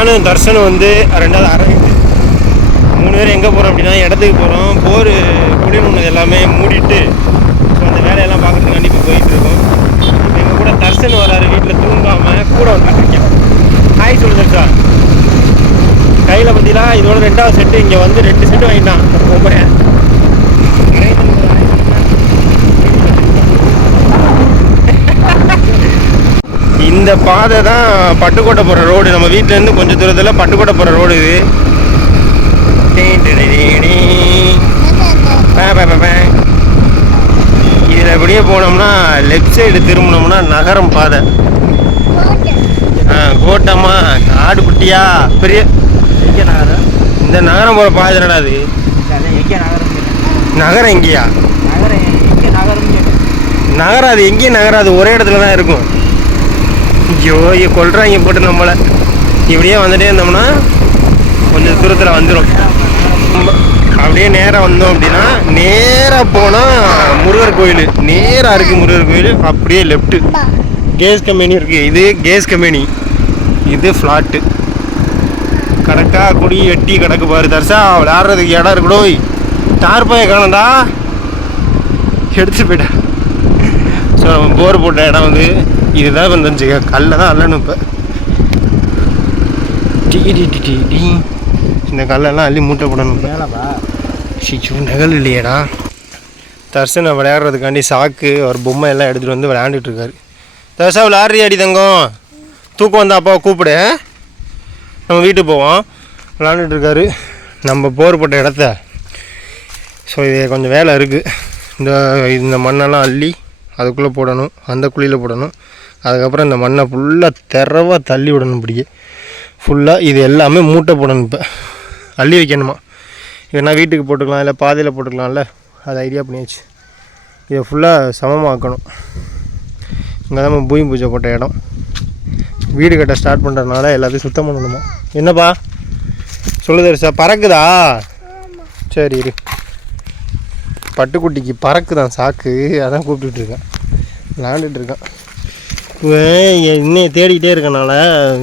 நானும் தர்ஷனும் வந்து ரெண்டாவது அரவிந்த் மூணு பேரும் எங்கே போகிறோம் அப்படின்னா இடத்துக்கு போகிறோம் போர் குடிநுண்ணது எல்லாமே மூடிட்டு ஸோ அந்த வேலையெல்லாம் பார்க்குறதுக்கு கண்டிப்பாக போயிட்டு இருக்கோம். எங்கள் கூட தர்ஷன் வராரு வீட்டில் தூங்காமல் கூட வந்துட்டுருக்கேன் ஹாய் சொல்லு கையில் பார்த்தீங்கன்னா இதோட ரெண்டாவது செட்டு இங்கே வந்து ரெண்டு செட்டு வாங்கிட்டான். ஒவ்வொரு இந்த பாதை தான் பட்டுக்கோட்டை போகிற ரோடு நம்ம வீட்டிலேருந்து கொஞ்சம் தூரத்தில் பட்டுக்கோட்டை போகிற ரோடு இது. இதில் இப்படியே போனோம்னா லெஃப்ட் சைடு திரும்பினோம்னா நகரம் பாதை. ஆ, கோட்டமா காடு குட்டியா பெரிய நகரம்? இந்த நகரம் போகிற பாதை என்னடா அது? நகரம் எங்கேயா? நகரம் அது எங்கேயும் நகரம் அது ஒரே இடத்துல தான் இருக்கும். ஐயோ ஐயோ கொல்றாங்க போட்டு நம்மளை. இப்படியே வந்துட்டே இருந்தோம்னா கொஞ்சம் தூரத்தில் வந்துடும் அப்படியே நேராக வந்தோம் அப்படின்னா நேராக போனால் முருகர் கோயில். நேராக இருக்குது முருகர் கோயில். அப்படியே லெஃப்ட்டு கேஸ் கம்பெனி இருக்குது இது கேஸ் கம்பெனி. இது ஃப்ளாட்டு கரெக்டாக குடி எட்டி கிடக்கு பாரு தர்சா விளையாடுறதுக்கு இடம் இருக்கடோ தார்பாயை காணடா எடுத்து போயிட்டா. ஸோ போர் போட்ட இடம் வந்து இதுதான் வந்துச்சு கல்ல தான் அல்லணும் இப்போ. டி டி டி டி இந்த கல்லெல்லாம் அள்ளி மூட்டை போடணும் சிச்சு நகல் இல்லையேடா. தர்சனை விளையாடுறதுக்காண்டி சாக்கு ஒரு பொம்மை எல்லாம் எடுத்துகிட்டு வந்து விளையாண்டுட்டு இருக்காரு தர்சா விளையாடுறியா அடி தங்கம். தூக்கம் வந்தா அப்பாவை கூப்பிடு நம்ம வீட்டுக்கு போவோம். விளையாண்டுட்டு இருக்காரு நம்ம போர் போட்ட இடத்த. ஸோ இது கொஞ்சம் வேலை இருக்குது இந்த இந்த மண்ணெல்லாம் அள்ளி அதுக்குள்ளே போடணும் அந்த குழியில் போடணும். அதுக்கப்புறம் இந்த மண்ணை ஃபுல்லாக திறவாக தள்ளி விடணும் இப்படியே. ஃபுல்லாக இது எல்லாமே மூட்டை போடணும் இப்போ. அள்ளி வைக்கணுமா? இல்லைன்னா வீட்டுக்கு போட்டுக்கலாம் இல்லை பாதையில் போட்டுக்கலாம்ல. அது ஐடியா பண்ணியாச்சு. இதை ஃபுல்லாக சமமாக்கணும். இங்கே தான் பூமி பூஜை போட்ட இடம். வீடு கட்ட ஸ்டார்ட் பண்ணுறதுனால எல்லாத்தையும் சுத்தம் பண்ணணுமா? என்னப்பா? சொல்லு தரிசா பறக்குதா? சரி இரு. பட்டுக்குட்டிக்கு பறக்குதான் சாக்கு. அதான் இருக்கான். இவன் இன்னும் தேடிக்கிட்டே இருக்கனால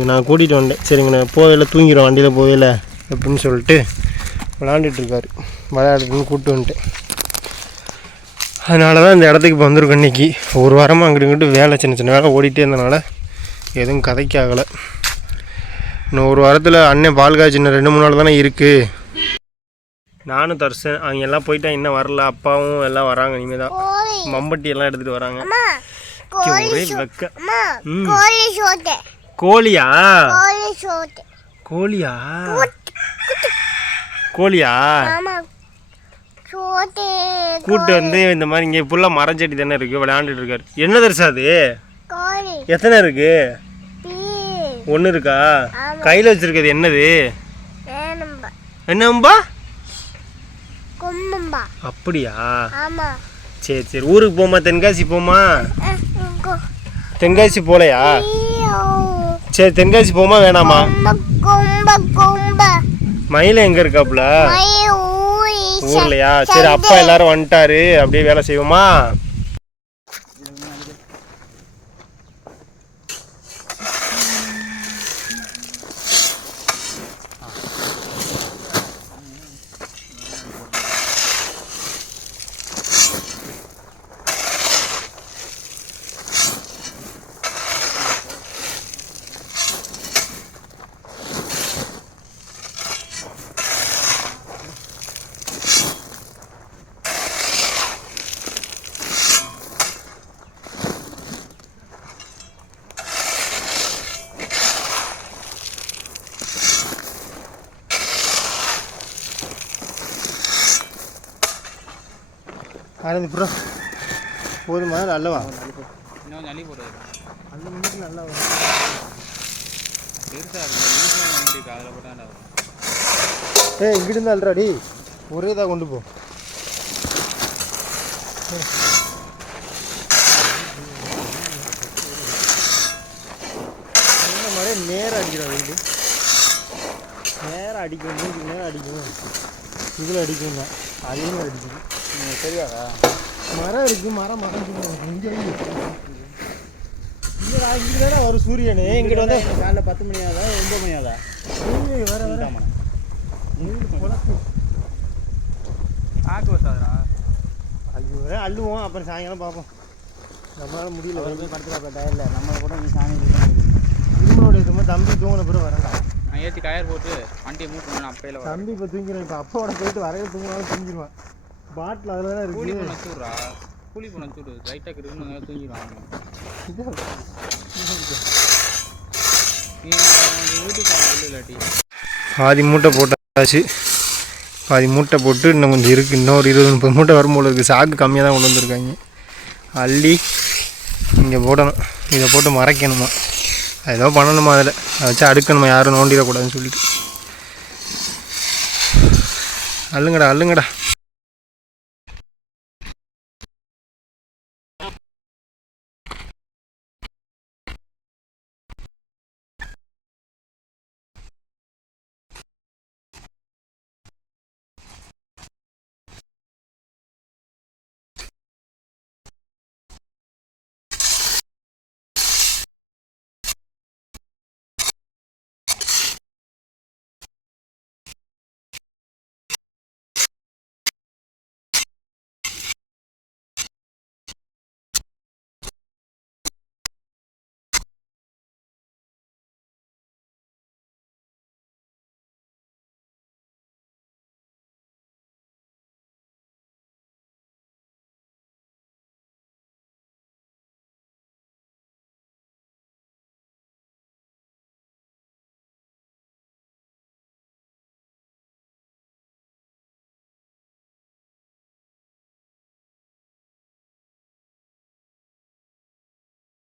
நான் கூட்டிகிட்டு வந்தேன். சரிங்கண்ணா போவையில் தூங்கிடும் வண்டியில் போவையில் அப்படின்னு சொல்லிட்டு விளாண்டுட்டு இருக்காரு. விளையாடுறதுன்னு கூப்பிட்டு வந்துட்டேன். அதனால தான் இந்த இடத்துக்கு இப்போ வந்திருக்கோம் இன்னைக்கு. ஒரு வாரமாக அங்கிட்டு இங்கிட்டு வேலை சின்ன சின்ன வேலை ஓடிட்டே இருந்தனால எதுவும் கதைக்கு ஆகலை. இன்னும் ஒரு வாரத்தில் அண்ணன் பால் காய்ச்சி இன்னும் ரெண்டு மூணு நாள் தானே இருக்குது நானும் தர்சன் அவங்க எல்லாம் போயிட்டா இன்னும் வரல. அப்பாவும் எல்லாம் வராங்க இனிமேல் தான் மம்பட்டி எல்லாம் எடுத்துகிட்டு வராங்க. ஒரே வெக்க. கோழி கோழியா? கோழி கோழியா? கோழியா? கூட்டு வந்து இந்த மாதிரி இங்கே ஃபுல்லாக மரஞ்செடி தானே இருக்குது விளையாண்டுட்டு இருக்காரு. என்ன தரிசா அது? எத்தனை இருக்கு? ஒன்று இருக்கா. கையில் வச்சிருக்கிறது என்னது? என்னம்பா? அப்படியா? சரி சரி. ஊருக்கு போமா தென்காசி போமா? தென்காசி போலையா. சரி தென்காசி போமா வேணாமா? மயில எங்க ஊரி ஊர்லையா? சரி அப்பா எல்லாரும் வந்துட்டாரு. அப்படியே வேலை செய்வோமா? ஆனந்த் ப்ரோ போதுமா? நல்லவா? இன்னும் அள்ளி போடுறது அந்த மணிக்கு நல்லா பெருசாக இருக்கும் அதில் வரும் இங்கிட்டு அல்றாடி ஒரே இதாக கொண்டு போ. மழை நேரம் அடிக்கிற வீடு நேரம் அடிக்கும் மூஞ்சி நேரம் அடிக்கும். இதில் அடிக்கும் தான் அதையும் அடிக்கும் சரியாதா மரம் இருக்கு மரம் மரம் இங்கே இங்கே ஒரு சூரியனு. இங்கிட்ட வந்து காலைல பத்து மணி ஆகுதா? ஒன்பது மணி ஆகுதா? வர வர. ஆக்கு வச்சாதா ஐயோ அள்ளுவோம். அப்புறம் சாயங்காலம் பார்ப்போம். நம்மளால முடியல. படுத்துறப்ப டயர்ல. நம்மளை கூட நீ சாமி இருமனோட இதுமா தம்பி தூங்கின பிறகு வரேன்டா. நான் ஏற்றி கயர் போட்டு வண்டியை மூவ் பண்ணணும் அப்பையில தம்பி இப்போ தூங்கிறேன் இப்போ அப்பாவோட போயிட்டு வரையில தூங்கினாலும் தூங்கிடுவான். பாட்டில் அதில் தான் கூலி பண்ண வச்சுடுறா. கூலி பண்ண வச்சுடு. லைட்டாக இருக்குன்னு தூங்கிடுவாங்க பாதி மூட்டை போட்டாச்சு. பாதி மூட்டை போட்டு இன்னும் கொஞ்சம் இருக்குது இன்னொரு இருபது முப்பது மூட்டை வரும் போல இருக்குது சாக்கு கம்மியாக தான் கொண்டு வந்திருக்காங்க. அள்ளி இங்கே போடணும். இதை போட்டு மறைக்கணுமா? ஏதோ பண்ணணுமா அதில்? அதை வச்சு அடுக்கணுமா? யாரும் நோண்டிடக்கூடாதுன்னு சொல்லிட்டு. அள்ளுங்கடா அள்ளுங்கடா.